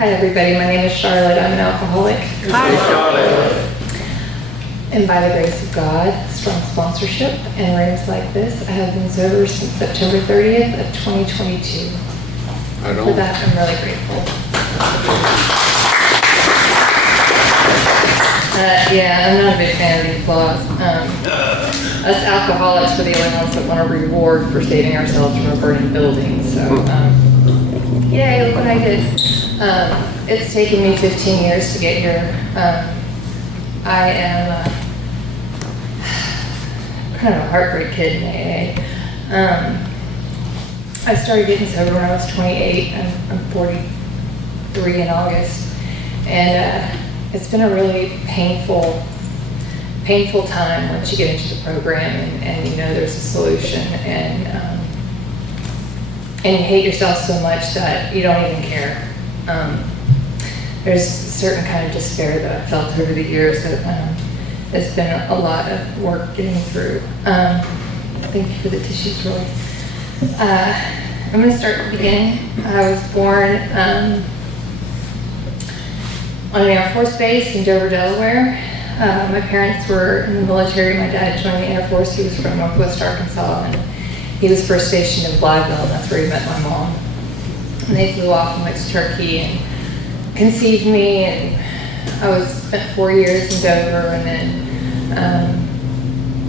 Hi everybody, my name is Charlotte. I'm an alcoholic. Hi, Charlotte. And by the grace of God, strong sponsorship, and rooms like this, I have been sober since September 30th of 2022. For that, I'm really grateful. I'm not a big fan of these laws. Us alcoholics are the only ones that want a reward for saving ourselves from a burning building. So, yay, look what I did. It's taken me 15 years to get here. I am kind of a heartbreak kid in AA. I started getting sober when I was 28. I'm 43 in August. And it's been a really painful time once you get into the program and you know there's a solution, and you hate yourself so much that you don't even care. There's a certain kind of despair that I've felt over the years that it's been a lot of work getting through. Thank you for the tissues, really. I'm going to start at the beginning. I was born on an Air Force base in Dover, Delaware. My parents were in the military. My dad joined the Air Force. He was from Northwest Arkansas, and he was first stationed in Blytheville, and that's where he met my mom. And they flew off and went to Turkey and conceived me, and I spent 4 years in Dover, and then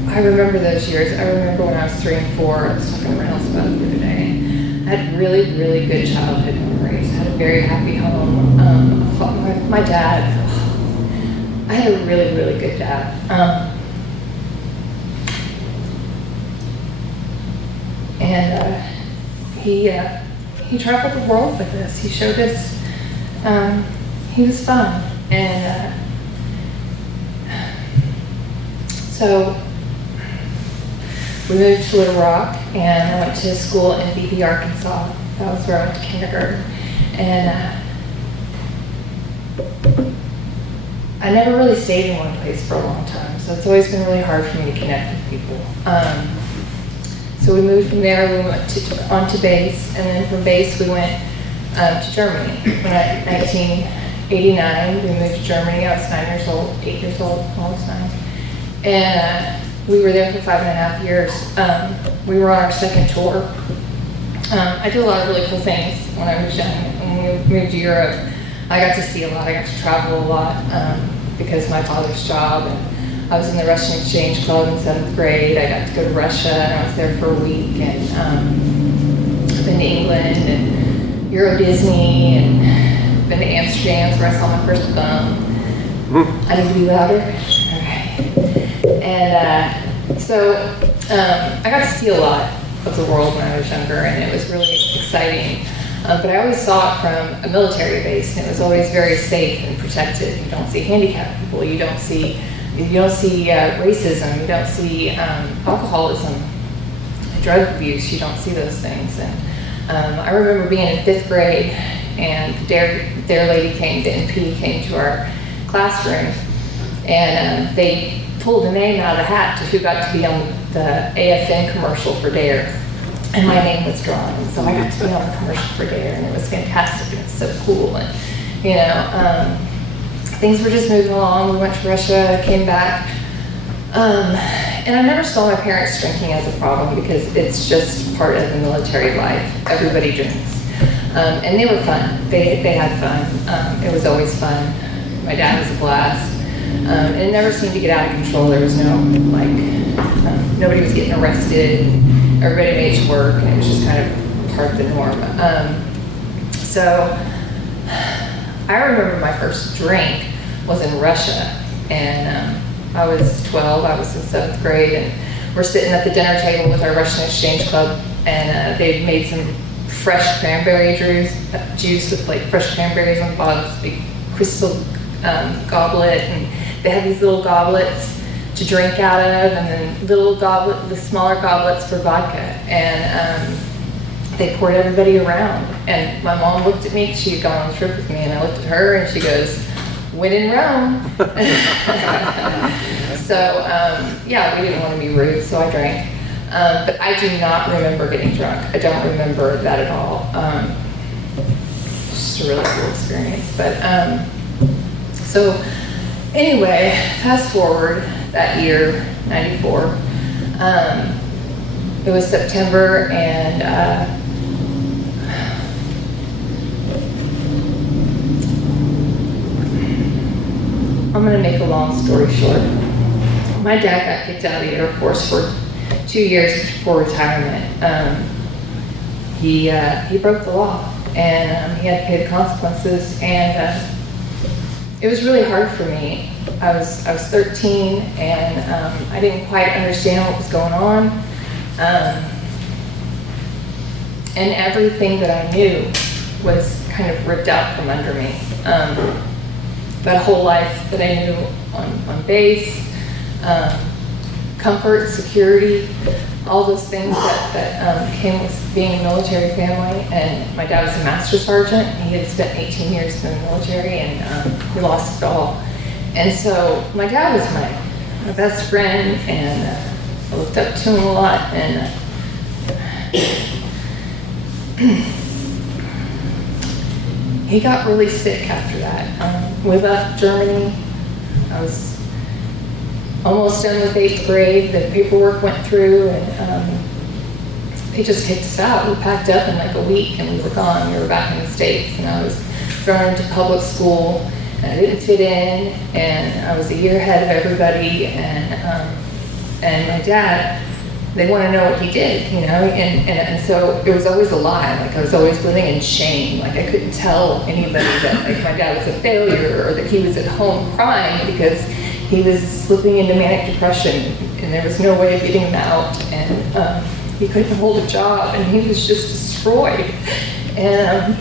I remember those years. I remember when I was 3 and 4. I was talking to Reynolds about it the other day. I had really, really good childhood memories. I had a very happy home. My dad, I had a really, really good dad. He traveled the world with us. He showed us, he was fun. And so we moved to Little Rock, and I went to school in Beebe, Arkansas. That was where I went to kindergarten. And I never really stayed in one place for a long time, so it's always been really hard for me to connect with people. So we moved from there, we went onto base, and then from base we went to Germany. When in 1989, we moved to Germany. I was 8 years old, almost 9. And we were there for 5.5 years. We were on our second tour. I did a lot of really cool things when I was young. When we moved to Europe, I got to see a lot. I got to travel a lot because of my father's job. And I was in the Russian Exchange Club in 7th grade. I got to go to Russia, and I was there for a week. And I've been to England and Euro Disney, and been to Amsterdam, where I saw my first bum. I need to be louder. All right. And so I got to see a lot of the world when I was younger, and it was really exciting. But I always saw it from a military base, and it was always very safe and protected. You don't see handicapped people. You don't see racism. You don't see alcoholism, drug abuse. You don't see those things. And I remember being in 5th grade, and their lady came, the NP came to our classroom, and they pulled a name out of the hat to who got to be on the AFN commercial for Dare. And my name was drawn, and so I got to be on the commercial for Dare, and it was fantastic, and it was so cool. And things were just moving along. We went to Russia, came back, and I never saw my parents drinking as a problem because it's just part of the military life. Everybody drinks, and they were fun. They had fun. It was always fun. My dad was a blast. And it never seemed to get out of control. There was no, nobody was getting arrested. Everybody made it work, and it was just kind of part of the norm. So I remember my first drink was in Russia, and I was 12. I was in 7th grade, and we're sitting at the dinner table with our Russian Exchange Club, and they made some fresh cranberry juice with fresh cranberries on the bottom, this big crystal goblet, and they had these little goblets to drink out of, and then the smaller goblets for vodka, and they poured everybody around. And my mom looked at me, she had gone on a trip with me, and I looked at her, and she goes, "When in Rome." So we didn't want to be rude, so I drank. But I do not remember getting drunk. I don't remember that at all. just a really cool experience. But so anyway, fast forward that year, 94. It was September, and I'm going to make a long story short. My dad got kicked out of the Air Force for 2 years before retirement. He broke the law, and he had to pay the consequences, and it was really hard for me. I was 13, and I didn't quite understand what was going on, and everything that I knew was kind of ripped out from under me. That whole life that I knew on base, comfort, security, all those things that came with being a military family. And my dad was a master sergeant. He had spent 18 years in the military, and he lost it all. And so my dad was my best friend, and I looked up to him a lot. And he got really sick after that. We left Germany. I was almost done with 8th grade. The paperwork went through, and they just kicked us out. We packed up in like a week, and we were gone. We were back in the States, and I was thrown into public school, and I didn't fit in, and I was a year ahead of everybody. And my dad, they want to know what he did, you know, and so it was always a lie. Like, I was always living in shame. Like, I couldn't tell anybody that like my dad was a failure, or that he was at home crying because he was slipping into manic depression, and there was no way of getting him out, and he couldn't hold a job, and he was just destroyed. And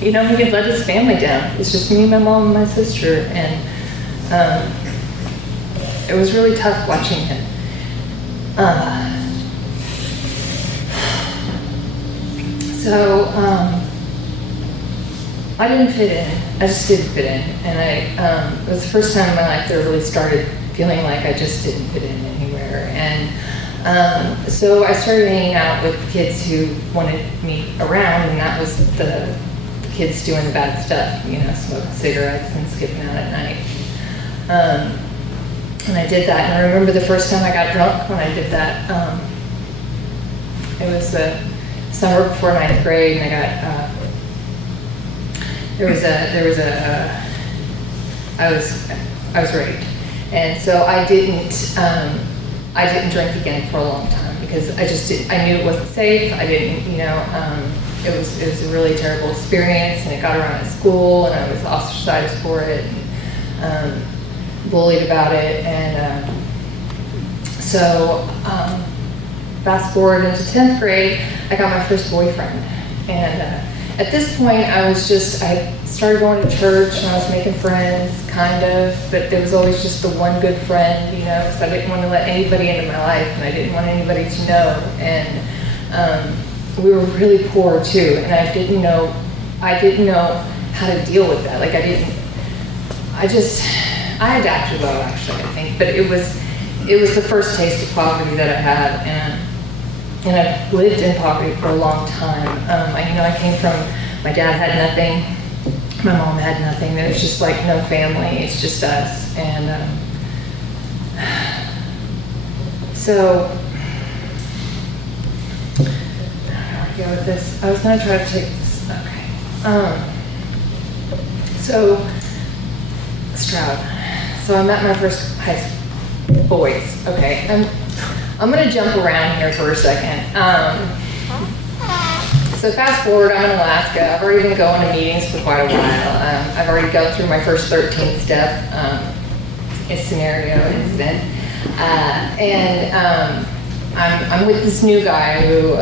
you know, he had let his family down. It was just me, my mom, and my sister, and it was really tough watching him. So I didn't fit in. I just didn't fit in, and it was the first time in my life that I really started feeling like I just didn't fit in anywhere. And so I started hanging out with kids who wanted me around, and that was the kids doing the bad stuff, you know, smoking cigarettes and skipping out at night. And I did that, and I remember the first time I got drunk when I did that. It was the summer before 9th grade, and I was raped, and so I didn't drink again for a long time, because I knew it wasn't safe. I didn't, you know, it was a really terrible experience, and it got around at school, and I was ostracized for it, and bullied about it. And so fast forward into 10th grade, I got my first boyfriend. And at this point, I started going to church, and I was making friends, kind of, but there was always just the one good friend, you know, because I didn't want to let anybody into my life, and I didn't want anybody to know. And we were really poor too, and I didn't know how to deal with that. Like, I adapted well, actually, I think, but it was the first taste of poverty that I had, and I've lived in poverty for a long time. I came from, my dad had nothing, my mom had nothing. There was just like no family. It's just us, and so I don't know where to go with this. I was going to try to take this. Okay. So Stroud. So I met my first high school boys. Okay, I'm going to jump around here for a second. So fast forward, I'm in Alaska. I've already been going to meetings for quite a while. I've already gone through my first 13 step scenario incident, and I'm with this new guy who,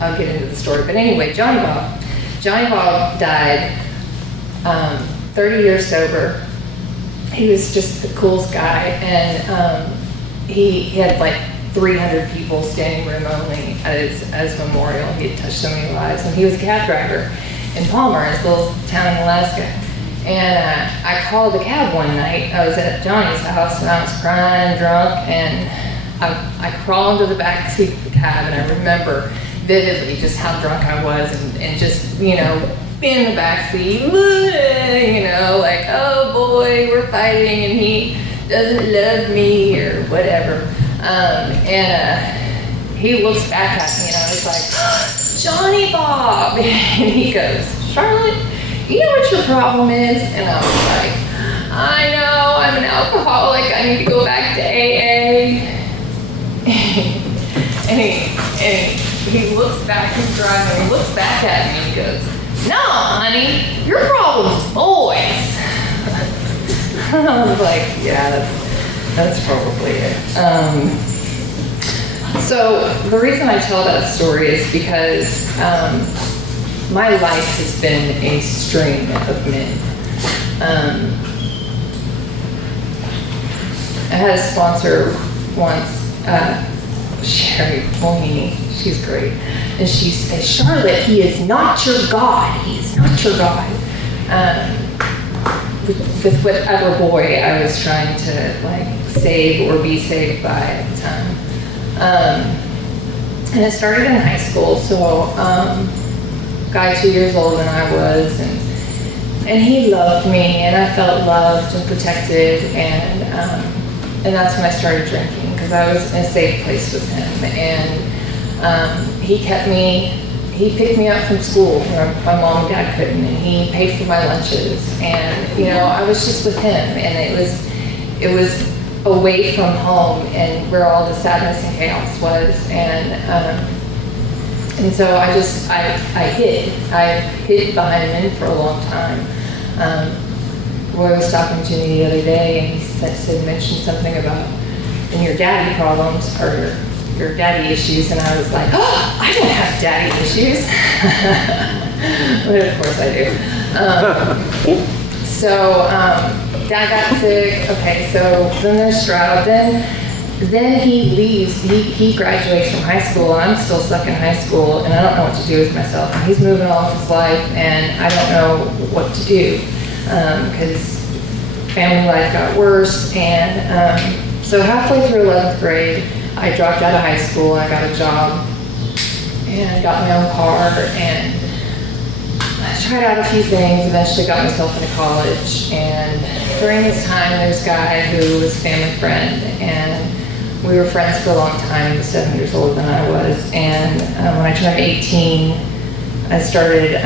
I'll get into the story. But anyway, Johnny Bob died. 30 years sober. He was just the coolest guy, and he had like 300 people standing room only at his memorial. He had touched so many lives, and he was a cab driver in Palmer, this little town in Alaska. And I called the cab one night. I was at Johnny's house, and I was crying and drunk, and I crawled into the back seat of the cab, and I remember vividly just how drunk I was and just, you know, in the backseat, you know, like, oh boy, we're fighting and he doesn't love me or whatever. He looks back at me and I was like, Johnny Bob. And he goes, Charlotte, you know what your problem is? And I was like, I know, I'm an alcoholic. I need to go back to AA. and he looks back, he's driving, he looks back at me and he goes, no, honey, your problem's boys. I was like, yeah, that's probably it. So the reason I tell that story is because my life has been a string of men. I had a sponsor once, Sherry Mulheny, she's great, and she said, Charlotte, he is not your God. He is not your God. With whatever boy I was trying to like save or be saved by at the time. And it started in high school, so guy 2 years older than I was, and he loved me, and I felt loved and protected, and that's when I started drinking, because I was in a safe place with him, and he picked me up from school where my mom and dad couldn't, and he paid for my lunches, and you know, I was just with him, and it was away from home and where all the sadness and chaos was, and so I hid behind men for a long time. Roy was talking to me the other day, and he mentioned something about your daddy problems or your daddy issues, and I was like, oh, I don't have daddy issues. But of course I do. Dad got sick. Okay, so then there's Stroud. Then he leaves. He graduates from high school, and I'm still stuck in high school, and I don't know what to do with myself. And he's moving on with his life, and I don't know what to do because family life got worse. And so halfway through 11th grade, I dropped out of high school. I got a job, and I got my own car, and I tried out a few things, eventually got myself into college, and during this time, there's a guy who was a family friend, and we were friends for a long time. He was 7 years older than I was, and when I turned 18, I started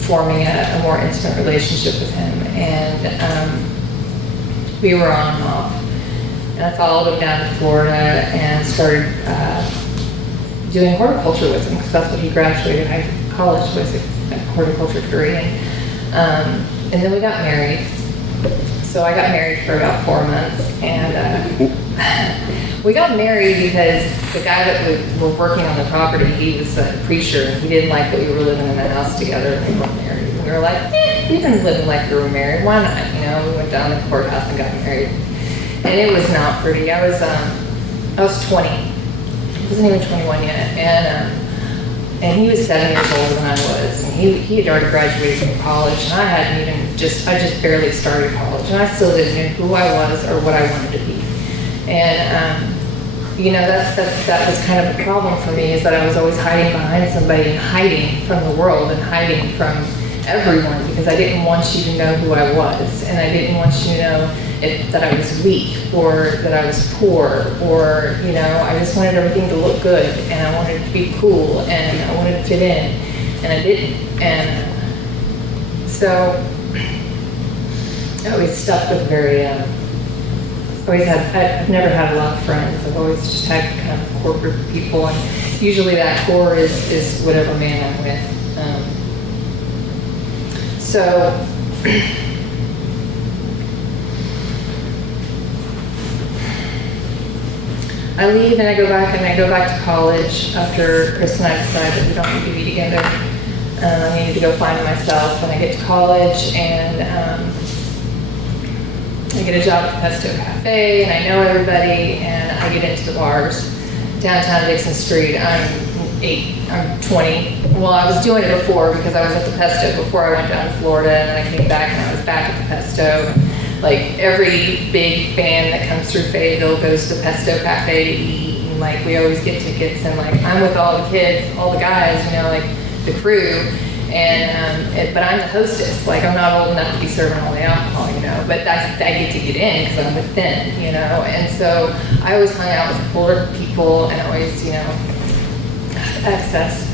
forming a more intimate relationship with him, and we were on and off. And I followed him down to Florida and started doing horticulture with him, because that's what he graduated college with, a horticulture degree. And then we got married. So I got married for about 4 months, and we got married because the guy that we were working on the property, he was a preacher, and he didn't like that we were living in the house together and we weren't married. And we were like, we've been living like we were married, why not? You know, we went down to the courthouse and got married. And it was not pretty. I was 20. I wasn't even 21 yet, and he was 7 years older than I was, and he had already graduated from college, and I hadn't even I just barely started college, and I still didn't know who I was or what I wanted to be. And you know, that was kind of a problem for me, is that I was always hiding behind somebody and hiding from the world and hiding from everyone, because I didn't want you to know who I was, and I didn't want you to know that I was weak or that I was poor, or, you know, I just wanted everything to look good, and I wanted it to be cool, and I wanted to fit in, and I didn't. And so I always stuck with I've never had a lot of friends. I've always just had kind of a core group of people, and usually that core is whatever man I'm with. So I leave and I go back to college after Chris and I decide that we don't need to be together. I needed to go find myself, and I get to college, and I get a job at the Pesto Cafe, and I know everybody, and I get into the bars downtown Dixon Street. I'm 20. Well, I was doing it before, because I was at the Pesto before I went down to Florida, and then I came back and I was back at the Pesto. Like every big band that comes through Fayetteville goes to the Pesto Cafe to eat, and like we always get tickets, and like I'm with all the kids, all the guys, you know, like the crew, and but I'm the hostess. Like I'm not old enough to be serving all the alcohol, you know, but I get to get in because I'm with them, you know, and so I always hung out with older people and always, you know, access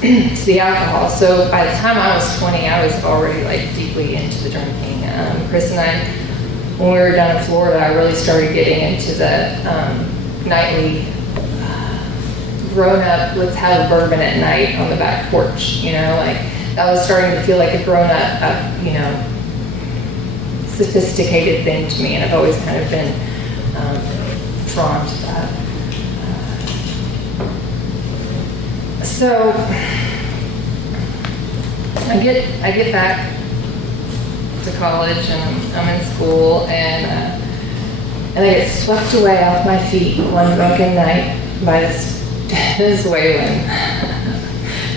to the alcohol. So by the time I was 20, I was already like deeply into the drinking. Chris and I, when we were down in Florida, I really started getting into the nightly grown up, let's have a bourbon at night on the back porch, you know, like that was starting to feel like a grown up, you know, sophisticated thing to me, and I've always kind of been drawn to that. So I get back to college, and I'm in school, and I get swept away off my feet one drunken night by this Waylon,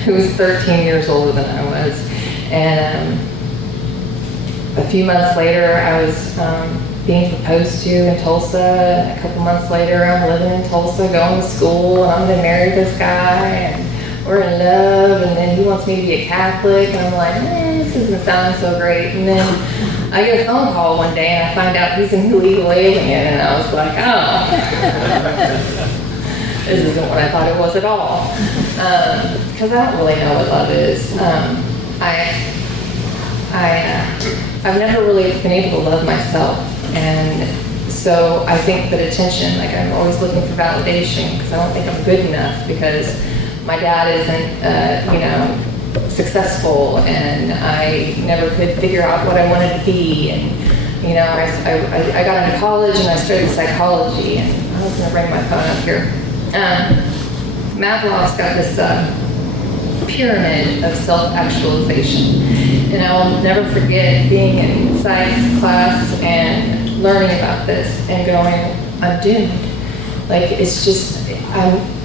who was 13 years older than I was. And a few months later, I was being proposed to in Tulsa. A couple months later, I'm living in Tulsa, going to school, and I'm going to marry this guy, and we're in love, and then he wants me to be a Catholic, and I'm like, this isn't sounding so great. And then I get a phone call one day, and I find out he's an illegal alien, and I was like, this isn't what I thought it was at all. Because I don't really know what love is. I've never really been able to love myself, and so I think that attention, like I'm always looking for validation, because I don't think I'm good enough, because my dad isn't, you know, successful, and I never could figure out what I wanted to be. And you know, I got into college and I studied psychology, and I was going to bring my phone up here. Maslow's got this pyramid of self-actualization, and I will never forget being in science class and learning about this and going, I'm doomed. Like, it's just,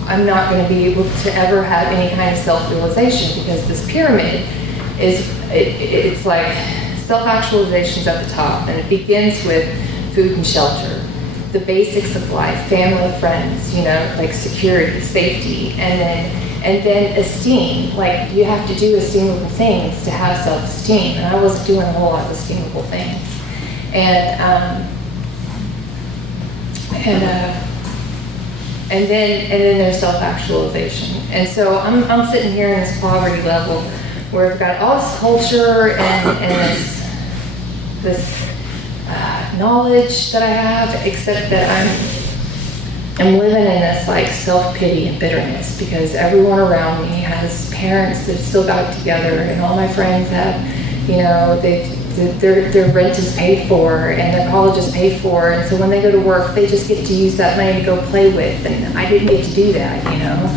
I'm not going to be able to ever have any kind of self-realization, because this pyramid is, it's like self-actualization's at the top, and it begins with food and shelter, the basics of life, family, friends, you know, like security, safety, and then esteem. Like, you have to do esteemable things to have self-esteem, and I wasn't doing a whole lot of esteemable things. And then there's self-actualization. And so I'm sitting here in this poverty level where I've got all this culture and this knowledge that I have, except that I'm living in this like self-pity and bitterness, because everyone around me has parents that still got it together, and all my friends have, you know, their rent is paid for and their college is paid for, and so when they go to work, they just get to use that money to go play with, and I didn't get to do that, you know.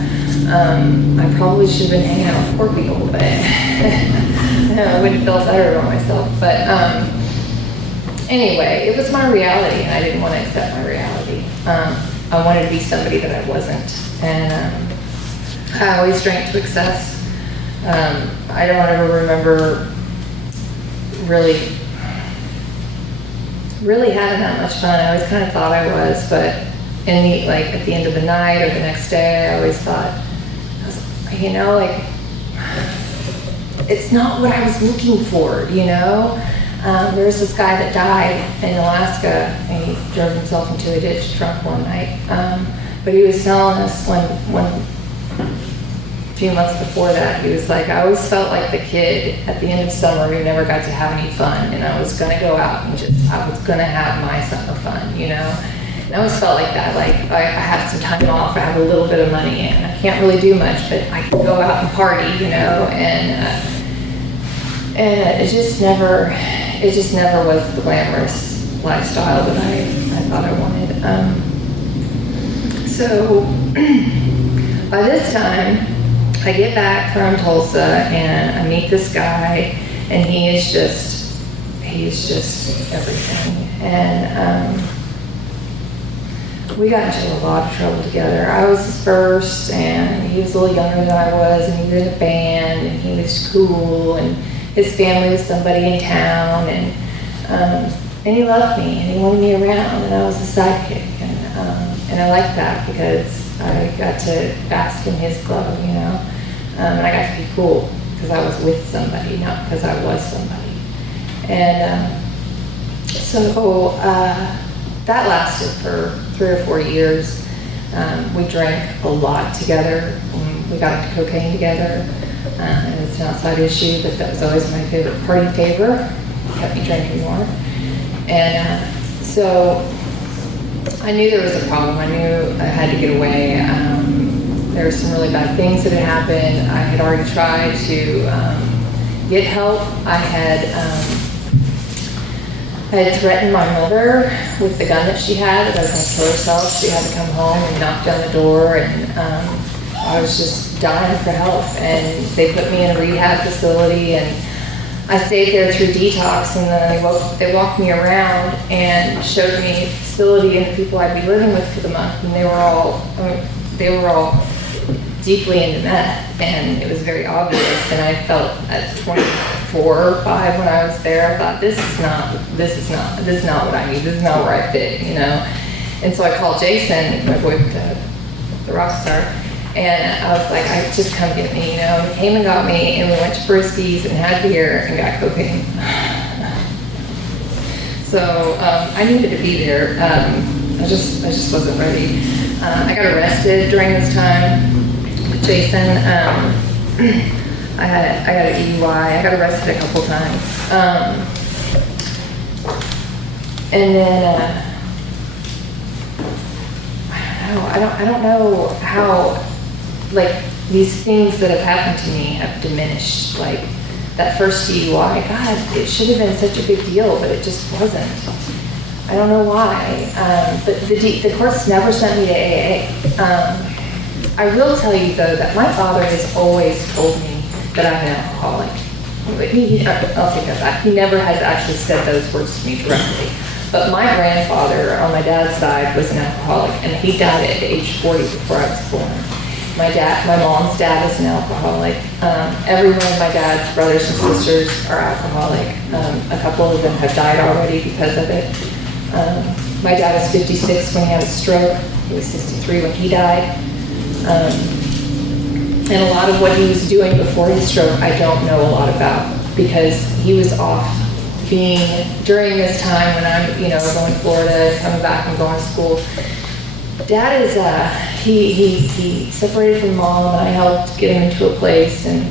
I probably should have been hanging out with poor people, but I would have felt better about myself. But anyway, it was my reality, and I didn't want to accept my reality. I wanted to be somebody that I wasn't, and I always drank to excess. I don't ever remember really having that much fun. I always kind of thought I was, but at the end of the night or the next day, I always thought, you know, like, it's not what I was looking for, you know? There was this guy that died in Alaska, and he drove himself into a ditch drunk one night. But he was telling us a few months before that, he was like, I always felt like the kid at the end of summer who never got to have any fun, and I was gonna go out and I was gonna have my summer fun, you know? And I always felt like that, like I have some time off, I have a little bit of money, and I can't really do much, but I can go out and party, you know? And it just never was the glamorous lifestyle that I thought I wanted. So by this time, I get back from Tulsa and I meet this guy, and he's just everything. And we got into a lot of trouble together. I was his first, and he was a little younger than I was, and he was in a band, and he was cool, and his family was somebody in town, and he loved me, and he wanted me around, and I was a sidekick, and And I liked that because I got to bask in his glow, you know? And I got to be cool because I was with somebody, not because I was somebody. And so that lasted for 3 or 4 years. We drank a lot together. We got into cocaine together. And it's an outside issue, but that was always my favorite party favor. Kept me drinking more. And so I knew there was a problem. I knew I had to get away. There were some really bad things that had happened. I had already tried to get help. I had threatened my mother with the gun that she had, that I was going to kill herself. She had to come home and knock down the door, and I was just dying for help. And they put me in a rehab facility, and I stayed there through detox, and then they walked me around and showed me the facility and the people I'd be living with for the month, and they were all deeply into meth, and it was very obvious. And I felt at 24 or 5 when I was there, I thought, this is not what I need. This is not where I fit, you know. And so I called Jason, my boyfriend, the rock star, and I was like, just come get me, you know. He came and got me, and we went to Briskey's and had beer and got cocaine. So I needed to be there. I just wasn't ready. I got arrested during this time with Jason. I got an DUI. I got arrested a couple times. And then I don't know how, like, these things that have happened to me have diminished. Like that first DUI, God, it should have been such a big deal, but it just wasn't. I don't know why. But the courts never sent me to AA. I will tell you though that my father has always told me that I'm an alcoholic. I'll take that back. He never has actually said those words to me directly. But my grandfather on my dad's side was an alcoholic, and he died at age 40 before I was born. My mom's dad is an alcoholic. Every one of my dad's brothers and sisters are alcoholic. A couple of them have died already because of it. My dad was 56 when he had a stroke. He was 63 when he died. And a lot of what he was doing before his stroke, I don't know a lot about, because he was off during this time when I'm, going to Florida, coming back and going to school. Dad is, he separated from mom, and I helped get him into a place, and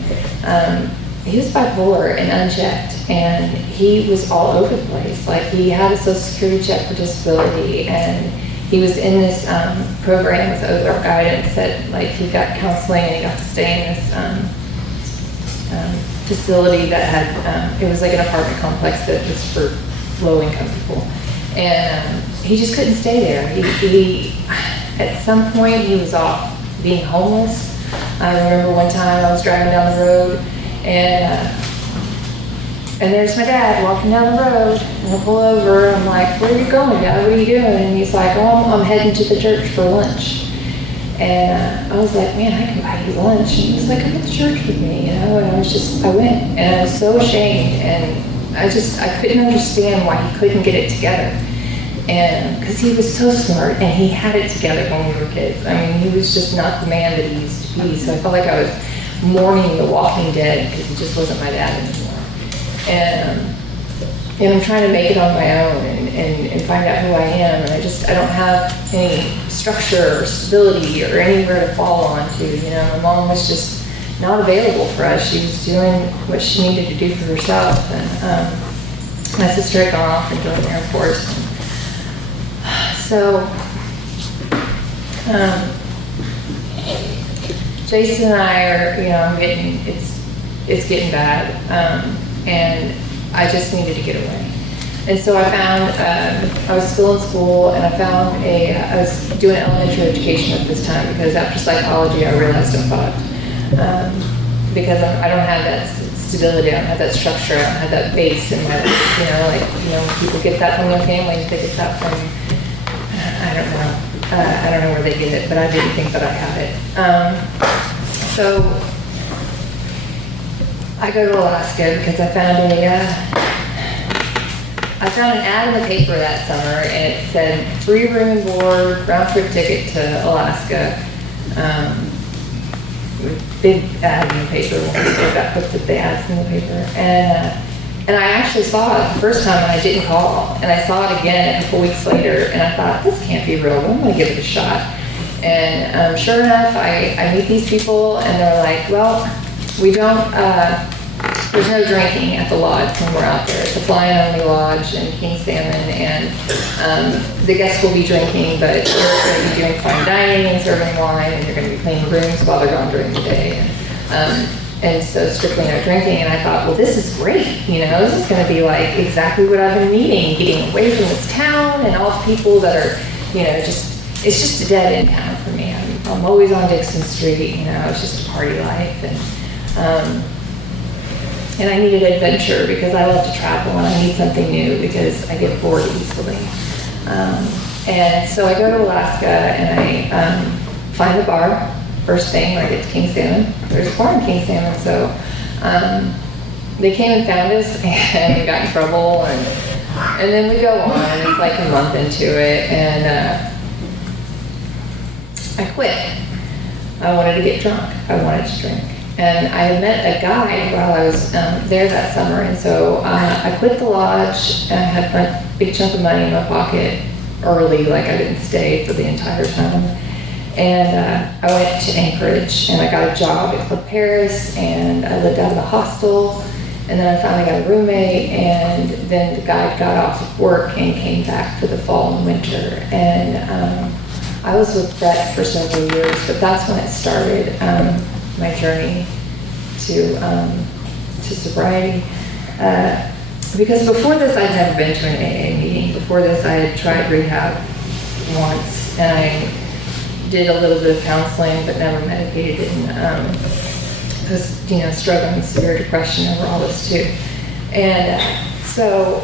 he was bipolar and unchecked, and he was all over the place. Like, he had a social security check for disability, and he was in this program with Ozark Guidance that, like, he got counseling, and he got to stay in this facility that had, it was like an apartment complex that was for low-income people. And he just couldn't stay there. He at some point, he was off being homeless. I remember one time I was driving down the road, and there's my dad walking down the road, and I pull over, I'm like, where are you going, Dad? What are you doing? And he's like, oh, I'm heading to the church for lunch. And I was like, man, I can buy you lunch. And he was like, come to church with me, and I went, and I was so ashamed, and I couldn't understand why he couldn't get it together. And because he was so smart, and he had it together when we were kids. I mean, he was just not the man that he used to be. So I felt like I was mourning the Walking Dead, because he just wasn't my dad anymore. And I'm trying to make it on my own and find out who I am. And I don't have any structure or stability or anywhere to fall onto. My mom was just not available for us. She was doing what she needed to do for herself. And my sister had gone off and joined the Air Force. So Jason and I are, it's getting bad, and I just needed to get away. And so I found, I was still in school, and I was doing elementary education at this time, because after psychology I realized I'm fucked. Because I don't have that stability, I don't have that structure, I don't have that base in my life, when people get that from their families, they get that from, I don't know where they get it, but I didn't think that I had it. So I go to Alaska because I found I found an ad in the paper that summer, and it said free room and board, round trip ticket to Alaska. Big ad in the paper when we still got put the ads in the paper. And I actually saw it the first time and I didn't call. And I saw it again a couple weeks later and I thought, this can't be real, but I'm gonna give it a shot. And sure enough, I meet these people and they're like, well, we don't, there's no drinking at the lodge when we're out there. It's a fly-in only lodge in King Salmon, and the guests will be drinking, but you're going to be doing fine dining and serving wine, and you're going to be cleaning rooms while they're gone during the day. And so strictly no drinking, and I thought, well, this is great, this is going to be like exactly what I've been needing, getting away from this town and all the people that are, it's just a dead end town for me. I'm always on Dixon Street, it's just a party life, and I needed adventure because I love to travel and I need something new because I get bored easily. And so I go to Alaska and I find a bar first thing when I get to King Salmon. There's a bar in King Salmon, so they came and found us and we got in trouble and then we go on. It's like a month into it and I quit. I wanted to get drunk. I wanted to drink. And I had met a guy while I was there that summer, and so I quit the lodge, and I had a big chunk of money in my pocket early, like I didn't stay for the entire time. And I went to Anchorage, and I got a job at Club Paris, and I lived out of the hostel, and then I finally got a roommate, and then the guy got off of work and came back for the fall and winter. And I was with Brett for several years, but that's when it started. My journey to sobriety. Because before this, I'd never been to an AA meeting. Before this, I had tried rehab once, and I did a little bit of counseling, but never medicated. And was, struggling with severe depression over all this too. And so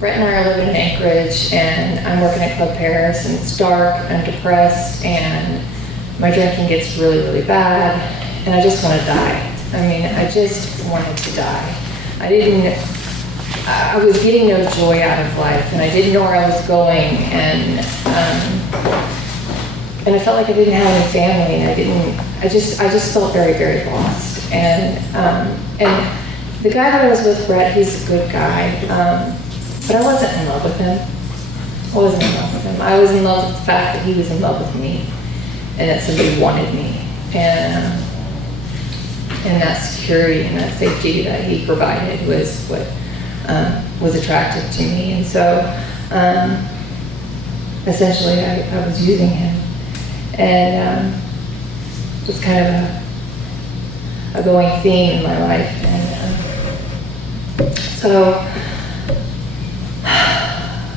Brett and I are living in Anchorage, and I'm working at Club Paris, and it's dark, I'm depressed, and my drinking gets really, really bad, and I just want to die. I just wanted to die. I was getting no joy out of life, and I didn't know where I was going, and I felt like I didn't have any family, and I just felt very, very lost. And the guy that I was with, Brett, he's a good guy, but I wasn't in love with him. I wasn't in love with him. I was in love with the fact that he was in love with me, and that somebody wanted me, and that security and that safety that he provided was what was attractive to me. And so essentially I was using him, and it was kind of a going theme in my life. And so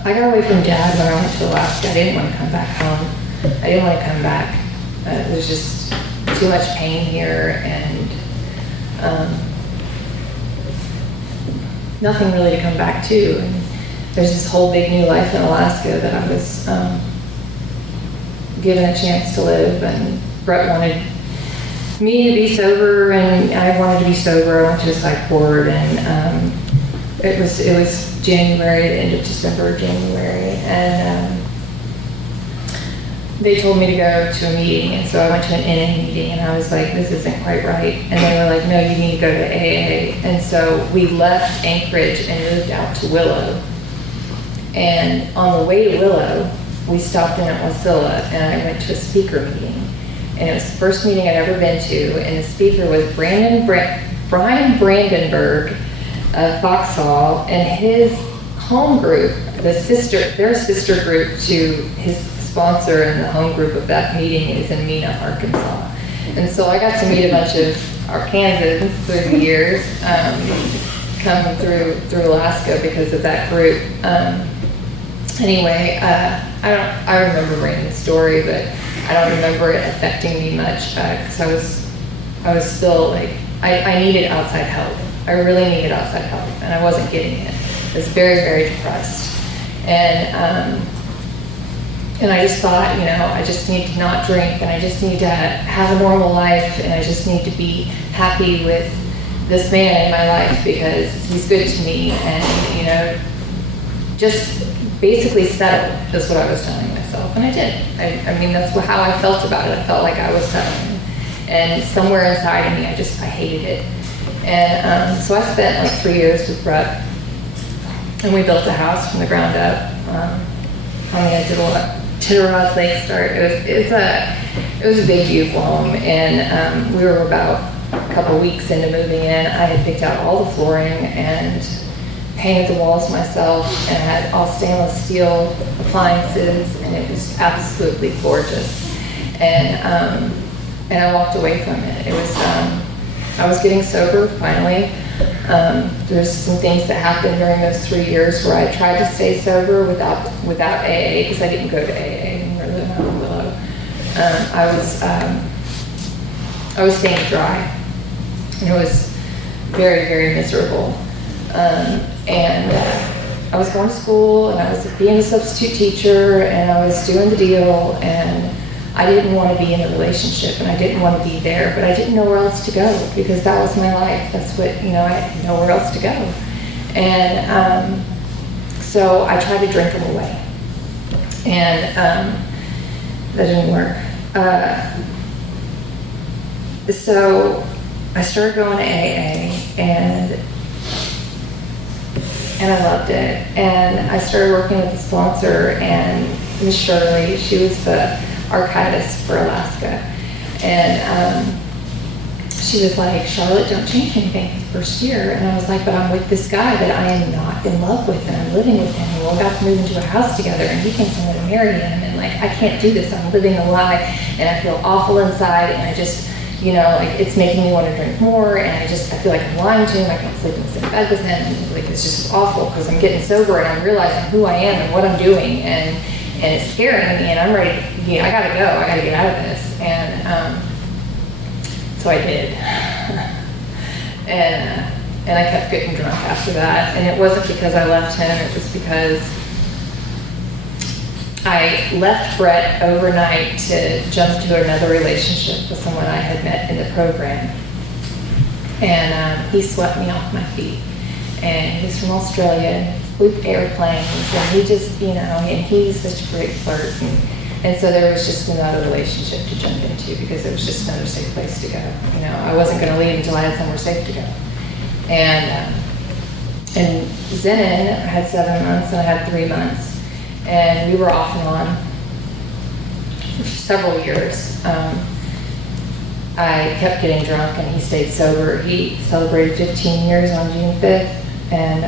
I got away from Dad when I went to Alaska. I didn't want to come back home. I didn't want to come back. There's just too much pain here, and nothing really to come back to. And there's this whole big new life in Alaska that I was given a chance to live, and Brett wanted me to be sober, and I wanted to be sober. I went to a psych ward, and it was January, the end of December, January, and they told me to go to a meeting, and so I went to an NA meeting, and I was like, this isn't quite right. And they were like, no, you need to go to AA. And so we left Anchorage and moved out to Willow. And on the way to Willow, we stopped in at Wasilla, and I went to a speaker meeting. And it was the first meeting I'd ever been to, and the speaker was Brian Brandenburg of Vauxhall, and his home group, their sister group to his sponsor, and the home group of that meeting is in Mena, Arkansas. And so I got to meet a bunch of Arkansans through the years, coming through Alaska because of that group. Anyway, I remember reading the story, but I don't remember it affecting me much because I was still like, I needed outside help. I really needed outside help, and I wasn't getting it. I was very, very depressed. And I just thought, I just need to not drink, and I just need to have a normal life, and I just need to be happy with this man in my life because he's good to me, and, you know, just basically settle is what I was telling myself, and I did. I mean, that's how I felt about it. I felt like I was settling, and somewhere inside of me, I hated it. And so I spent like 3 years with Brett, and we built a house from the ground up on the edge of Titterod Lake Start. It was a big, beautiful home, and we were about a couple weeks into moving in. I had picked out all the flooring and painted the walls myself, and had all stainless steel appliances, and it was absolutely gorgeous. And I walked away from it. It was I was getting sober finally. There's some things that happened during those 3 years where I tried to stay sober without AA, because I didn't go to AA when we were living out in Willow. I was staying dry, and it was very, very miserable. And I was going to school, and I was being a substitute teacher, and I was doing the deal, and I didn't want to be in a relationship, and I didn't want to be there, but I didn't know where else to go, because that was my life. That's what, you know, I had nowhere else to go. And so I tried to drink them away, and that didn't work. So I started going to AA, and I loved it. And I started working with a sponsor, and Miss Shirley, she was the archivist for Alaska. And she was like, Charlotte, don't change anything for the first year. And I was like, but I'm with this guy that I am not in love with, and I'm living with him, and we're about to move into a house together, and he thinks I'm gonna marry him, and like, I can't do this. I'm living a lie, and I feel awful inside, and I just, you know, like, it's making me want to drink more, and I feel like I'm lying to him. I can't sleep in the same bed with him, and like, it's just awful, because I'm getting sober, and I'm realizing who I am and what I'm doing, and it's scaring me, and I'm ready, you know, I gotta go, I gotta get out of this. And so I did. And I kept getting drunk after that, and it wasn't because I left him, it was because I left Brett overnight to jump to another relationship with someone I had met in the program. And he swept me off my feet. And he's from Australia, flew airplanes, and he just, you know, and he's such a great flirt. And so there was just another relationship to jump into, because it was just another safe place to go. You know, I wasn't going to leave until I had somewhere safe to go. And Zenon had 7 months, and I had 3 months. And we were off and on for several years. I kept getting drunk, and he stayed sober. He celebrated 15 years on June 5th, and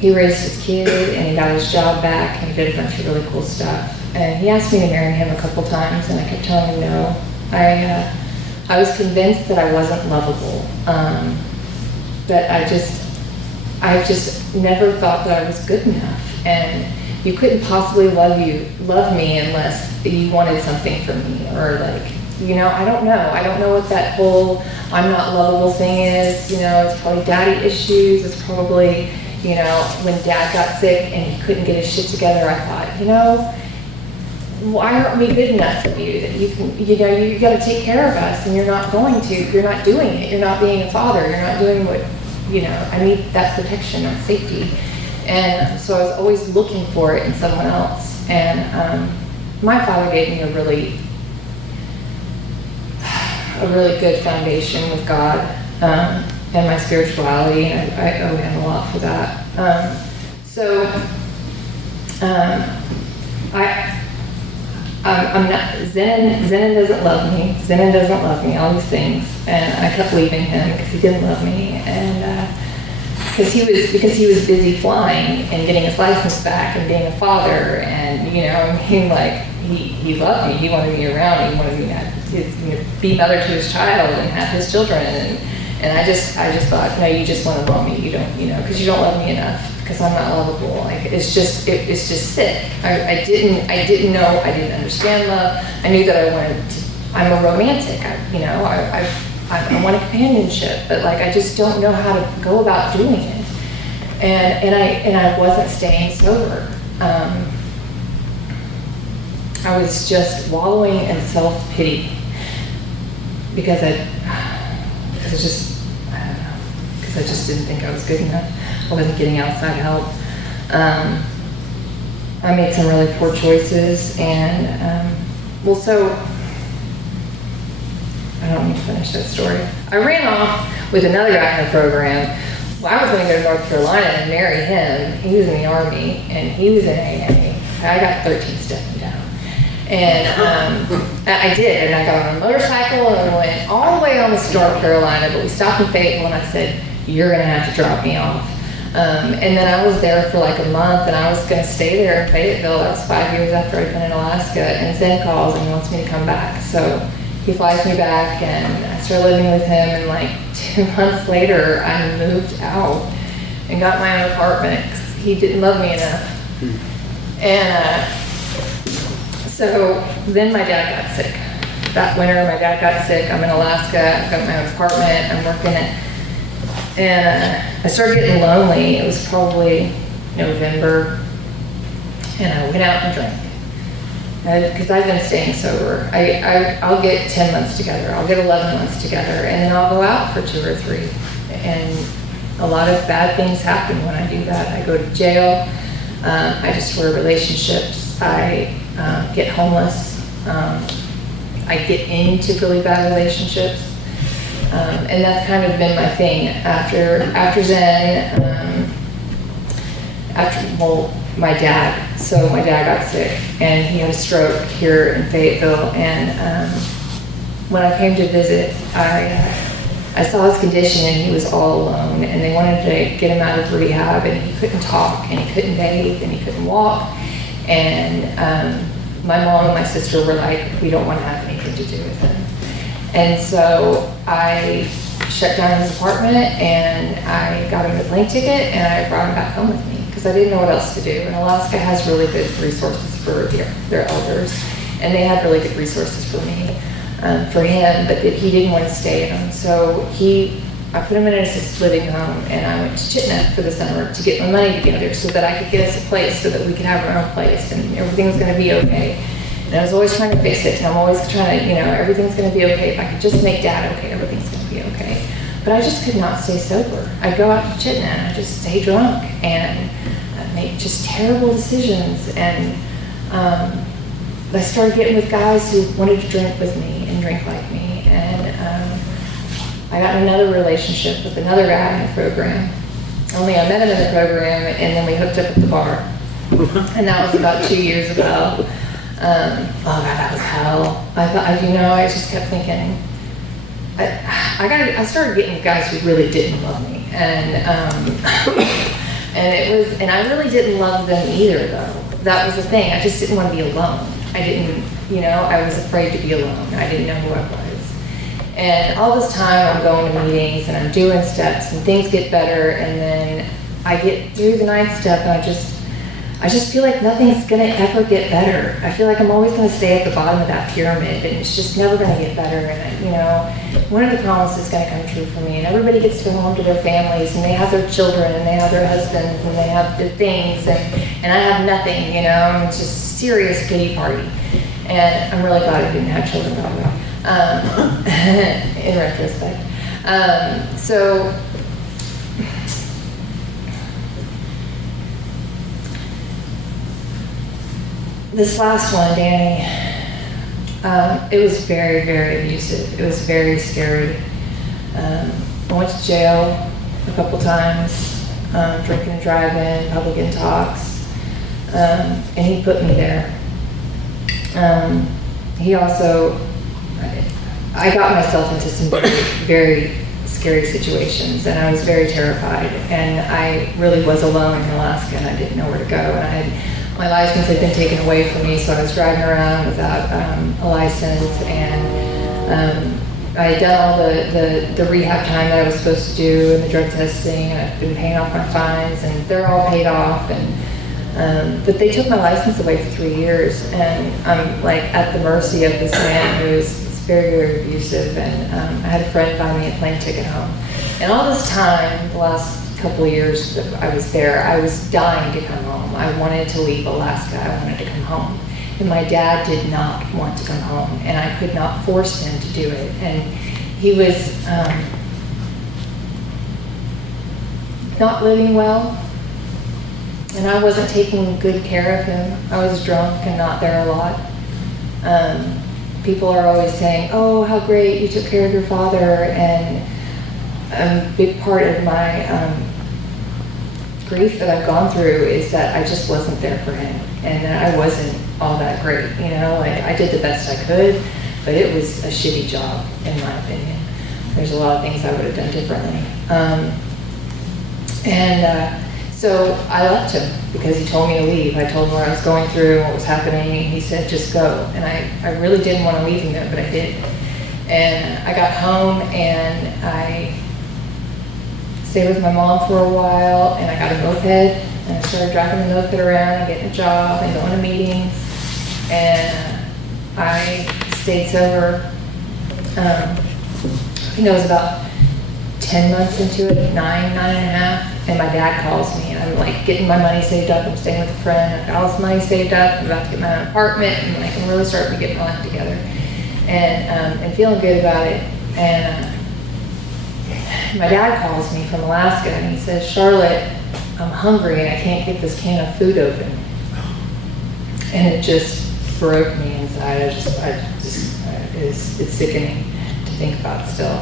he raised his kid, and he got his job back, and he did a bunch of really cool stuff. And he asked me to marry him a couple times, and I kept telling him no. I was convinced that I wasn't lovable, that I just never thought that I was good enough, and you couldn't possibly love me unless you wanted something from me, or like, you know, I don't know what that whole I'm not lovable thing is. You know, it's probably daddy issues. It's probably, you know, when dad got sick and he couldn't get his shit together, I thought, you know, why aren't we good enough for you that you can, you know, you got to take care of us, and you're not going to, you're not doing it, you're not being a father, you're not doing what, you know, I need that protection, that safety. And so I was always looking for it in someone else. And my father gave me a really good foundation with God and my spirituality, and I owe him a lot for that. I'm not, Zenon doesn't love me. Zenon doesn't love me, all these things. And I kept leaving him because he didn't love me. And because he was busy flying and getting his license back and being a father, and, you know, I mean, like, he loved me. He wanted me around. He wanted me to be mother to his child and have his children. And I just thought, no, you just want to love me. You don't, you know, because you don't love me enough, because I'm not lovable. Like, it's just sick. I didn't know, I didn't understand love. I knew that I'm a romantic. I want a companionship, but like, I just don't know how to go about doing it. And I wasn't staying sober. I was just wallowing in self-pity, because I don't know, because I just didn't think I was good enough. I wasn't getting outside help. I made some really poor choices, and so I don't need to finish that story. I ran off with another guy in the program. Well, I was going to go to North Carolina and marry him. He was in the Army, and he was in AA. I got 13 stepping down. And I did, and I got on a motorcycle and went all the way almost to North Carolina, but we stopped in Fayetteville, and I said, you're going to have to drop me off. And then I was there for like a month, and I was going to stay there in Fayetteville. That was 5 years after I'd been in Alaska, and Zen calls and he wants me to come back. So he flies me back, and I started living with him, and like 2 months later, I moved out and got my own apartment because he didn't love me enough. And so then my dad got sick. That winter, my dad got sick. I'm in Alaska. I've got my own apartment. I'm working it. And I started getting lonely. It was probably November. And I went out and drank. Because I've been staying sober. I'll get 10 months together. I'll get 11 months together. And then I'll go out for 2 or 3. And a lot of bad things happen when I do that. I go to jail. I destroy relationships. I get homeless. I get into really bad relationships. And that's kind of been my thing after Zen, my dad. So my dad got sick, and he had a stroke here in Fayetteville. And when I came to visit, I saw his condition, and he was all alone. And they wanted to get him out of rehab, and he couldn't talk, and he couldn't bathe, and he couldn't walk. And my mom and my sister were like, we don't want to have anything to do with him. And so I shut down his apartment, and I got him a plane ticket, and I brought him back home with me because I didn't know what else to do. And Alaska has really good resources for their elders, and they had really good resources for me, for him, but he didn't want to stay at them. So I put him in an assisted living home, and I went to Chittenden for the summer to get my money together so that I could get us a place so that we could have our own place and everything was going to be okay. And I was always trying to fix it, and I'm always trying to, everything's going to be okay. If I could just make Dad okay, everything's going to be okay. But I just could not stay sober. I'd go out to Chittenden, and I'd just stay drunk, and I'd make just terrible decisions. And I started getting with guys who wanted to drink with me and drink like me. And I got in another relationship with another guy in the program. Only I met him in the program, and then we hooked up at the bar. And that was about 2 years ago. Oh God, that was hell. I just kept thinking, I started getting guys who really didn't love me. And I really didn't love them either, though. That was the thing. I just didn't want to be alone. I was afraid to be alone. I didn't know who I was. And all this time I'm going to meetings and I'm doing steps and things get better, and then I get through the 9th step and I just feel like nothing's gonna ever get better. I feel like I'm always gonna stay at the bottom of that pyramid, and it's just never gonna get better. And one of the promises is gonna come true for me, and everybody gets to go home to their families, and they have their children, and they have their husbands, and they have their things, and I have nothing, and it's just a serious pity party. And I'm really glad I didn't have children, by the way, in retrospect. So this last one, Danny, it was very, very abusive. It was very scary. I went to jail a couple times, drinking and driving, public intox, and he put me there. He also, I got myself into some very, very scary situations, and I was very terrified, and I really was alone in Alaska, and I didn't know where to go, and my license had been taken away from me, so I was driving around without a license, and I had done all the rehab time that I was supposed to do and the drug testing, and I've been paying off my fines, and they're all paid off, but they took my license away for 3 years, and I'm like at the mercy of this man who is very, very abusive, and I had a friend buy me a plane ticket home. And all this time, the last couple of years that I was there, I was dying to come home. I wanted to leave Alaska. I wanted to come home. And my dad did not want to come home, and I could not force him to do it. And he was not living well, and I wasn't taking good care of him. I was drunk and not there a lot. People are always saying, oh, how great you took care of your father, and a big part of my grief that I've gone through is that I just wasn't there for him, and that I wasn't all that great, you know. Like, I did the best I could, but it was a shitty job, in my opinion. There's a lot of things I would have done differently. So I left him because he told me to leave. I told him what I was going through, what was happening, and he said, just go. And I really didn't want to leave him there, but I did. And I got home and I stayed with my mom for a while, and I got a moped, and I started driving the moped around and getting a job and going to meetings. And I stayed sober. I think I was about 10 months into it, 9 and a half. And my dad calls me, and I'm like getting my money saved up. I'm staying with a friend. I've got all this money saved up. I'm about to get my own apartment, and like I'm really starting to get my life together, and feeling good about it. And my dad calls me from Alaska, and he says, Charlotte, I'm hungry, and I can't get this can of food open. And it just broke me inside. It's sickening to think about still.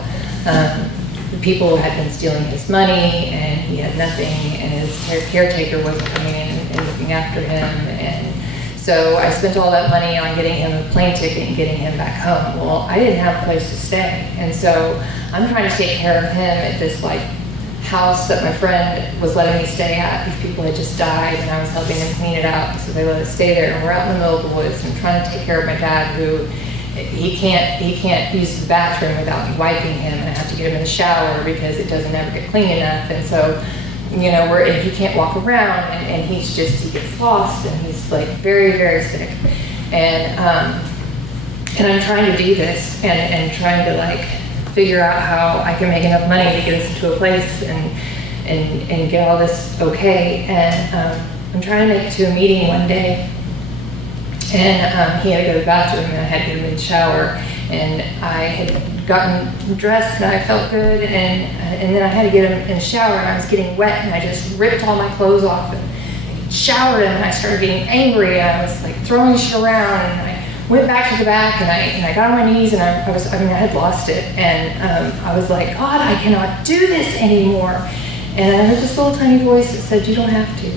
The people had been stealing his money, and he had nothing, and his caretaker wasn't coming in and looking after him. And so I spent all that money on getting him a plane ticket and getting him back home. Well, I didn't have a place to stay, and so I'm trying to take care of him at this like house that my friend was letting me stay at. These people had just died, and I was helping them clean it out, so they let us stay there. And we're out in the middle of the woods, and I'm trying to take care of my dad, who he can't use the bathroom without me wiping him, and I have to get him in the shower because it doesn't ever get clean enough. And so, you know, he can't walk around, and he gets lost, and he's like very, very sick. And I'm trying to do this and trying to like figure out how I can make enough money to get us into a place and get all this okay. And I'm trying to make it to a meeting one day. And he had to go to the bathroom, and I had to get him in the shower, and I had gotten dressed, and I felt good, and then I had to get him in the shower, and I was getting wet, and I just ripped all my clothes off and showered him, and I started getting angry, and I was like throwing shit around, and I went back to the back, and I got on my knees, and I had lost it, and I was like, God, I cannot do this anymore. And I heard this little tiny voice that said, you don't have to.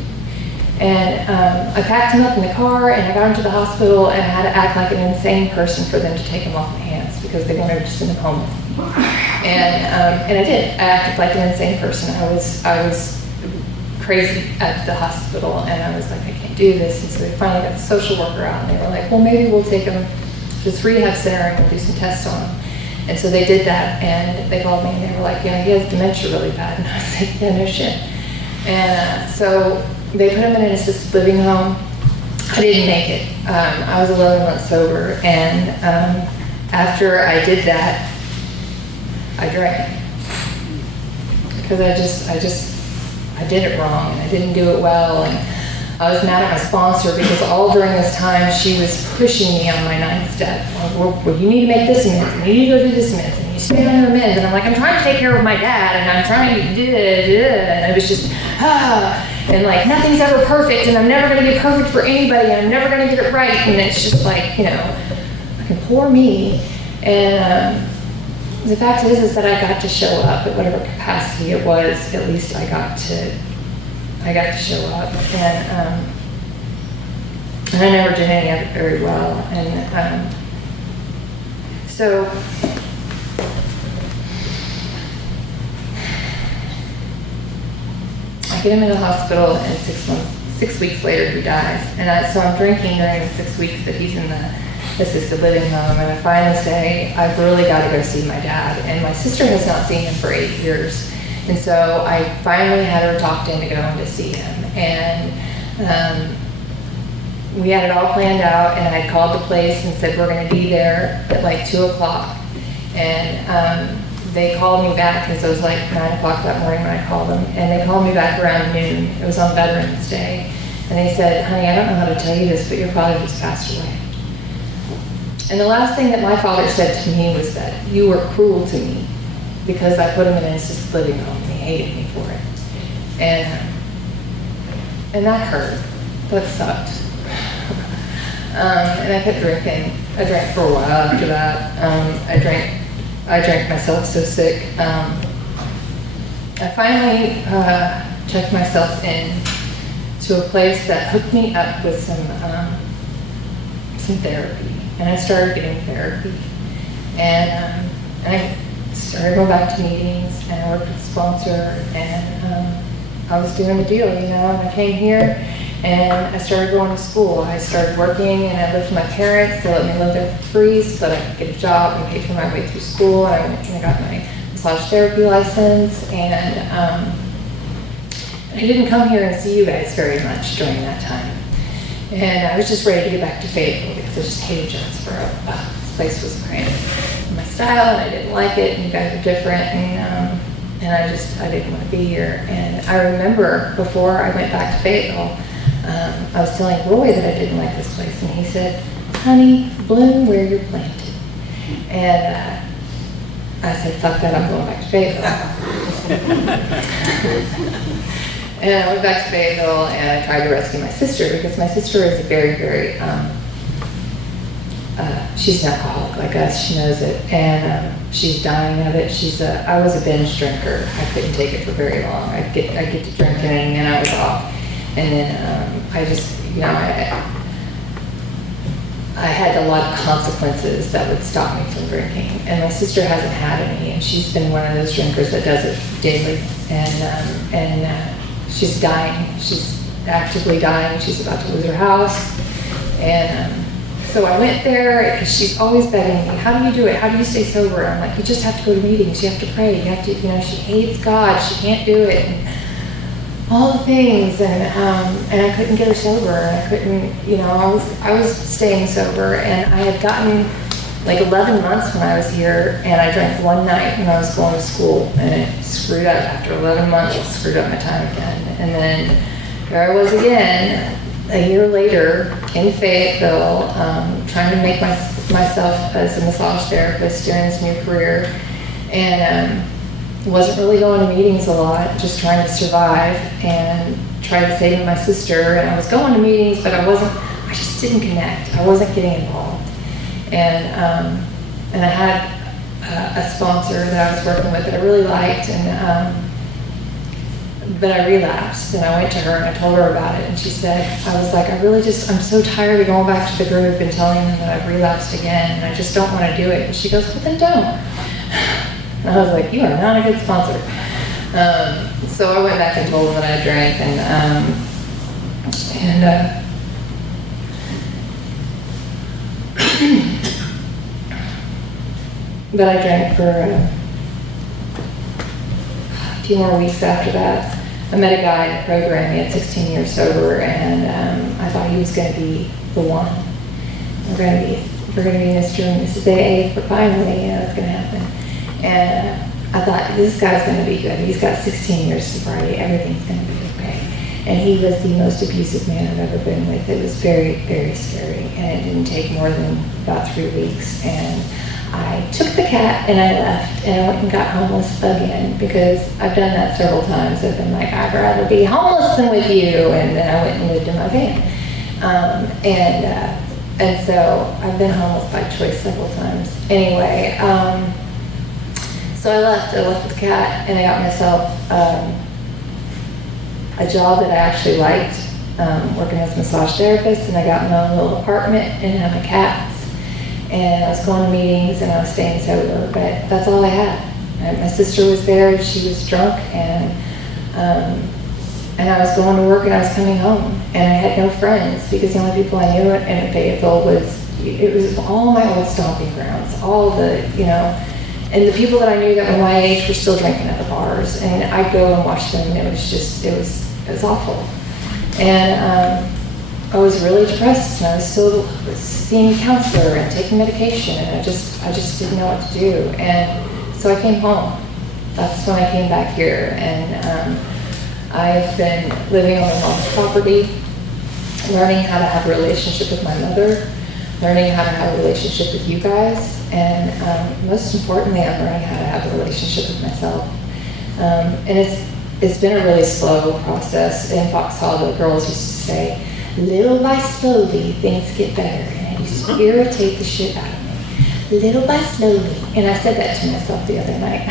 And I packed him up in the car, and I got him to the hospital, and I had to act like an insane person for them to take him off my hands because they wanted to send him home. And I did. I acted like an insane person. I was crazy at the hospital, and I was like, I can't do this. And so they finally got the social worker out, and they were like, well, maybe we'll take him to this rehab center and we'll do some tests on him. And so they did that, and they called me, and they were like, yeah, he has dementia really bad. And I was like, yeah, no shit. And so they put him in an assisted living home. I didn't make it. I was 11 months sober, and after I did that, I drank because I did it wrong, and I didn't do it well, and I was mad at my sponsor because all during this time she was pushing me on my 9th step. Well, you need to make this amends, and you need to go do this amends, and you stay on your amends. And I'm like, I'm trying to take care of my dad, and I'm trying to do it, and it was just and like nothing's ever perfect, and I'm never going to be perfect for anybody, and I'm never going to get it right, and it's just like, you know, fucking poor me. And the fact is that I got to show up at whatever capacity it was. At least I got to show up, and I never did any of it very well. And so I get him in the hospital, and 6 weeks later he dies. And so I'm drinking during the 6 weeks that he's in the assisted living home, and I finally say, I've really got to go see my dad. And my sister has not seen him for 8 years. And so I finally had her talked into going to see him. And we had it all planned out, and I called the place and said, we're going to be there at like 2 o'clock. And they called me back, because it was like 9 o'clock that morning when I called them. And they called me back around noon. It was on Veterans Day. And they said, honey, I don't know how to tell you this, but your father just passed away. And the last thing that my father said to me was that you were cruel to me because I put him in an assisted living home, and he hated me for it. and that hurt. That sucked. And I kept drinking. I drank for a while after that. I drank myself so sick. I finally checked myself in to a place that hooked me up with some therapy, and I started getting therapy, and I started going back to meetings, and I worked with a sponsor, and I was doing the deal, and I came here, and I started going to school. I started working, and I lived with my parents. They let me live there for free so that I could get a job and pay for my way through school. I went and I got my massage therapy license, and I didn't come here and see you guys very much during that time. And I was just ready to get back to Fayetteville because I just hated Jonesboro. This place was cramped in my style, and I didn't like it, and you guys are different, and I didn't want to be here. And I remember before I went back to Fayetteville, I was telling Roy that I didn't like this place, and he said, "Honey, bloom where you're planted." And I said, "Fuck that, I'm going back to Fayetteville." And I went back to Fayetteville, and I tried to rescue my sister, because my sister is a very, very, she's an alcoholic like us, she knows it, and she's dying of it. I was a binge drinker. I couldn't take it for very long. I'd get to drinking, and then I was off. And then I just, I had a lot of consequences that would stop me from drinking. And my sister hasn't had any, and she's been one of those drinkers that does it daily. And she's dying. She's actively dying. She's about to lose her house. And so I went there because she's always begging me, "How do you do it? How do you stay sober?" And I'm like, "You just have to go to meetings. You have to pray. You have to, she hates God. She can't do it." And all the things, and I couldn't get her sober, and I couldn't, I was staying sober, and I had gotten like 11 months when I was here, and I drank one night when I was going to school, and it screwed up. After 11 months, it screwed up my time again, and then here I was again, a year later, in Fayetteville, trying to make myself as a massage therapist during this new career, and wasn't really going to meetings a lot, just trying to survive and trying to save my sister. And I was going to meetings, but I just didn't connect. I wasn't getting involved. And I had a sponsor that I was working with that I really liked, but I relapsed, and I went to her and I told her about it, and she said, I'm so tired of going back to the group and telling them that I've relapsed again, and I just don't want to do it. And she goes, "Well, then don't." And I was like, "You are not a good sponsor." So I went back and told them that I drank, but I drank for a few more weeks after that. I met a guy in the program. He had 16 years sober, and I thought he was going to be the one. We're going to be Mr. and Mrs. AA for finally, it's going to happen. And I thought, this guy's going to be good. He's got 16 years sobriety. Everything's going to be okay. And he was the most abusive man I've ever been with. It was very, very scary. And it didn't take more than about 3 weeks. And I took the cat and I left. And I went and got homeless again, because I've done that several times. I've been like, "I'd rather be homeless than with you." And then I went and lived in my van. And so I've been homeless by choice several times. Anyway, so I left with the cat, and I got myself a job that I actually liked, working as a massage therapist, and I got my own little apartment and had my cats. And I was going to meetings, and I was staying sober, but that's all I had. And my sister was there, she was drunk, and I was going to work, and I was coming home, and I had no friends, because the only people I knew in Fayetteville was all my old stomping grounds, all the, and the people that I knew that were my age were still drinking at the bars, and I'd go and watch them, and it was awful. And I was really depressed, and I was still seeing a counselor and taking medication, and I just didn't know what to do. And so I came home. That's when I came back here, and I've been living on my mom's property, learning how to have a relationship with my mother, learning how to have a relationship with you guys, and most importantly, I'm learning how to have a relationship with myself. And it's it's been a really slow process. In Foxhall, the girls used to say, little by slowly, things get better. And it used to irritate the shit out of me. Little by slowly. And I said that to myself the other night.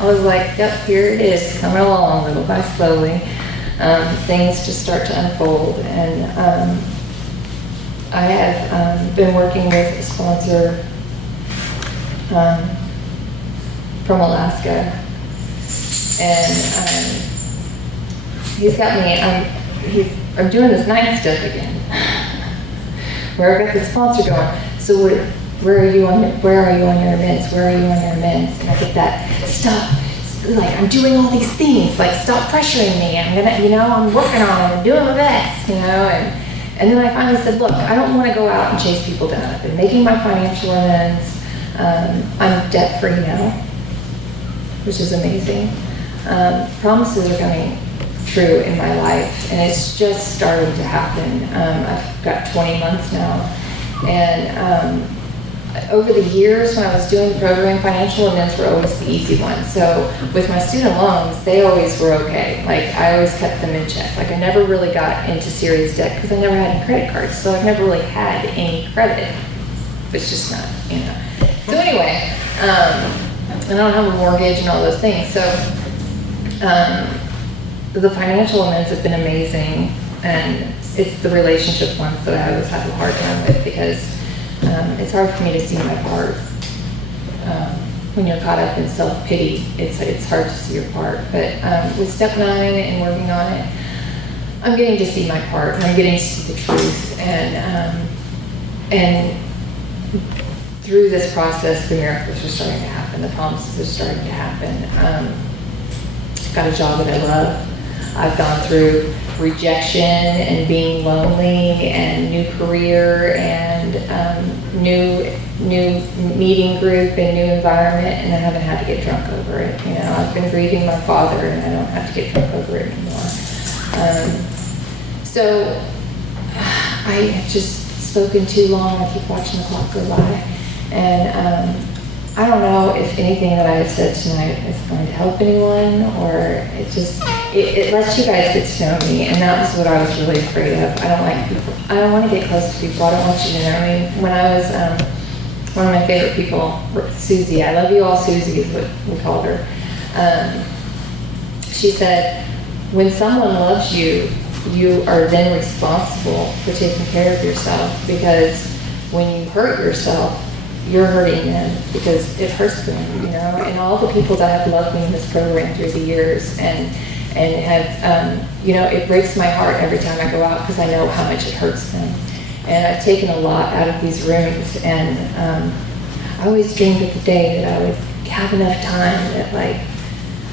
I was like, yep, here it is, coming along little by slowly. Things just start to unfold. And I have been working with a sponsor from Alaska. And he's got me, I'm doing this night stuff again. Where I've got the sponsor going, so where are you on your events? Where are you on your events? And I get that, stop, like I'm doing all these things, like stop pressuring me. I'm gonna, I'm working on it, I'm doing my best, and then I finally said, look, I don't want to go out and chase people down. I've been making my financial amends. I'm debt free now, which is amazing. Promises are coming true in my life, and it's just starting to happen. I've got 20 months now, and over the years when I was doing the program, financial amends were always the easy ones. So with my student loans, they always were okay. Like I always kept them in check. Like I never really got into serious debt because I never had any credit cards, so I've never really had any credit. It's just not, So anyway, and I don't have a mortgage and all those things. So the financial amends have been amazing, and it's the relationship ones that I always have a hard time with because it's hard for me to see my part. When you're caught up in self-pity, it's hard to see your part. But with step 9 and working on it, I'm getting to see my part, and I'm getting to see the truth, and through this process, the miracles are starting to happen, the promises are starting to happen. I've got a job that I love. I've gone through rejection and being lonely and new career and new meeting group and new environment, and I haven't had to get drunk over it. I've been grieving my father, and I don't have to get drunk over it anymore. So I have just spoken too long. I keep watching the clock go by, and I don't know if anything that I have said tonight is going to help anyone, or it lets you guys get to know me, and that was what I was really afraid of. I don't like people. I don't want to get close to people. I don't want you to know me. When I was one of my favorite people, Susie, I love you all, Susie is what we called her. She said, when someone loves you, you are then responsible for taking care of yourself, because when you hurt yourself, you're hurting them because it hurts them, and all the people that have loved me in this program through the years and have, it breaks my heart every time I go out because I know how much it hurts them. And I've taken a lot out of these rooms, and I always dreamed of the day that I would have enough time that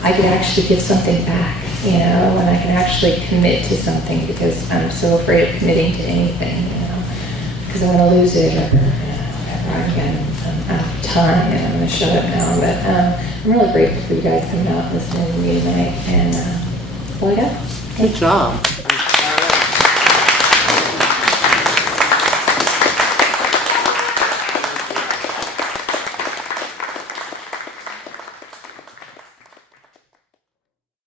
I could actually give something back, and I can actually commit to something, because I'm so afraid of committing to anything, because I want to lose it or again, I'm out of time, and I'm going to shut up now. But I'm really grateful for you guys coming out and listening to me tonight, and that's all I got. Good job.